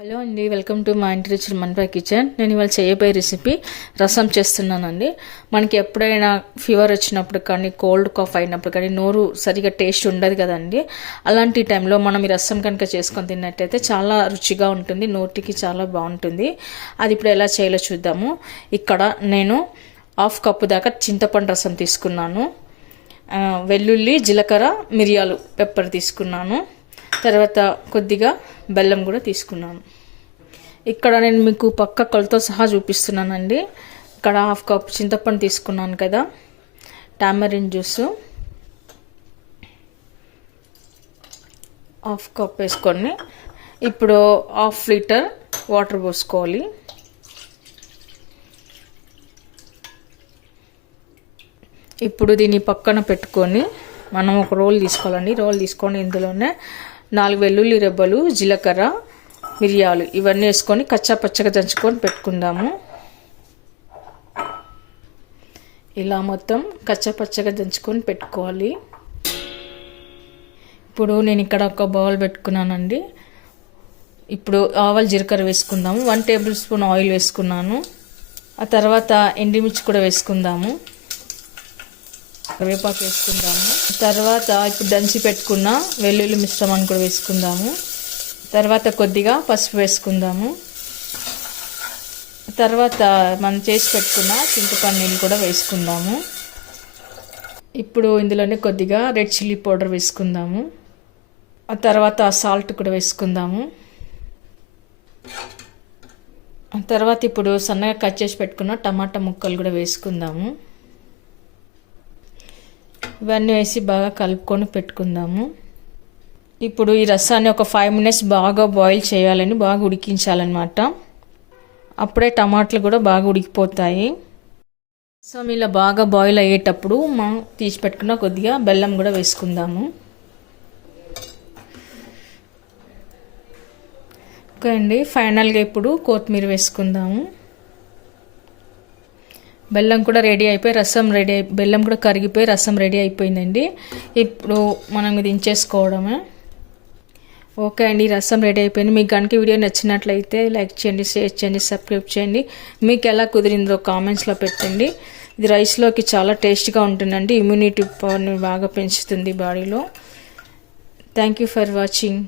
Hello అండి, welcome to మా ఇంటి రుచులు మనపై కిచెన్. నేను ఇవాళ చేయబోయే రెసిపీ రసం చేస్తున్నానండి. మనకి ఎప్పుడైనా ఫీవర్ వచ్చినప్పుడు కానీ, కోల్డ్ కాఫ్ అయినప్పుడు కానీ నోరు సరిగా టేస్ట్ ఉండదు కదండి. అలాంటి టైంలో మనం ఈ రసం కనుక చేసుకొని తిన్నట్టయితే చాలా రుచిగా ఉంటుంది, నోటికి చాలా బాగుంటుంది. అది ఇప్పుడు ఎలా చేయాలో చూద్దాము. ఇక్కడ నేను 1/2 కప్పు దాకా చింతపండు రసం తీసుకున్నాను. వెల్లుల్లి, జీలకర్ర, మిరియాలు, పెప్పర్ తీసుకున్నాను. తర్వాత కొద్దిగా బెల్లం కూడా తీసుకున్నాను. ఇక్కడ నేను మీకు పక్క కొలతో సహా చూపిస్తున్నానండి. ఇక్కడ 1/2 కప్ చింతపండు తీసుకున్నాను కదా, టామరిన్ జ్యూస్ 1/2 కప్ వేసుకొని ఇప్పుడు 1/2 లీటర్ వాటర్ పోసుకోవాలి. ఇప్పుడు దీన్ని పక్కన పెట్టుకొని మనం ఒక రోల్ తీసుకోవాలండి. రోల్ తీసుకొని ఇందులోనే 4 వెల్లుల్లి రెబ్బలు, జీలకర్ర, మిరియాలు ఇవన్నీ వేసుకొని కచ్చా పచ్చగా దంచుకొని పెట్టుకుందాము. ఇలా మొత్తం కచ్చా పచ్చగా దంచుకొని పెట్టుకోవాలి. ఇప్పుడు నేను ఇక్కడ ఒక బౌల్ పెట్టుకున్నానండి. ఇప్పుడు ఆవాలు, జీలకర్ర వేసుకుందాము. 1 టేబుల్ స్పూన్ ఆయిల్ వేసుకున్నాను. ఆ తర్వాత ఎండుమిర్చి కూడా వేసుకుందాము. కరివేపాకు వేసుకుందాము. తర్వాత ఇప్పుడు దంచి పెట్టుకున్న వెల్లుల్లి మిశ్రమాన్ని కూడా వేసుకుందాము. తర్వాత కొద్దిగా పసుపు వేసుకుందాము. తర్వాత మనం చేసి పెట్టుకున్న చింతపండు నీళ్ళు కూడా వేసుకుందాము. ఇప్పుడు ఇందులోనే కొద్దిగా రెడ్ చిల్లీ పౌడర్ వేసుకుందాము. ఆ తర్వాత సాల్ట్ కూడా వేసుకుందాము. ఆ తర్వాత ఇప్పుడు సన్నగా కట్ చేసి పెట్టుకున్న టమాటా ముక్కలు కూడా వేసుకుందాము. ఇవన్నీ వేసి బాగా కలుపుకొని పెట్టుకుందాము. ఇప్పుడు ఈ రసాన్ని ఒక 5 minutes బాగా బాయిల్ చేయాలని, బాగా ఉడికించాలన్నమాట. అప్పుడే టమాటాలు కూడా బాగా ఉడికిపోతాయి. రసం ఇలా బాగా బాయిల్ అయ్యేటప్పుడు మనం తీసి పెట్టుకున్న కొద్దిగా బెల్లం కూడా వేసుకుందాము. ఓకే అండి, ఫైనల్గా ఇప్పుడు కొత్తిమీర వేసుకుందాము. బెల్లం కూడా రెడీ అయిపోయి బెల్లం కూడా కరిగిపోయి రసం రెడీ అయిపోయిందండి. ఇప్పుడు మనం ఇది దించేసుకోవడమే. ఓకే అండి, రసం రెడీ అయిపోయింది. మీకు కనుక వీడియో నచ్చినట్లయితే లైక్ చేయండి, షేర్ చేయండి, సబ్స్క్రైబ్ చేయండి. మీకు ఎలా కుదిరిందో కామెంట్స్లో పెట్టండి. ఇది రైస్లోకి చాలా టేస్ట్గా ఉంటుందండి. ఇమ్యూనిటీ పవర్ని బాగా పెంచుతుంది బాడీలో. Thank you for watching.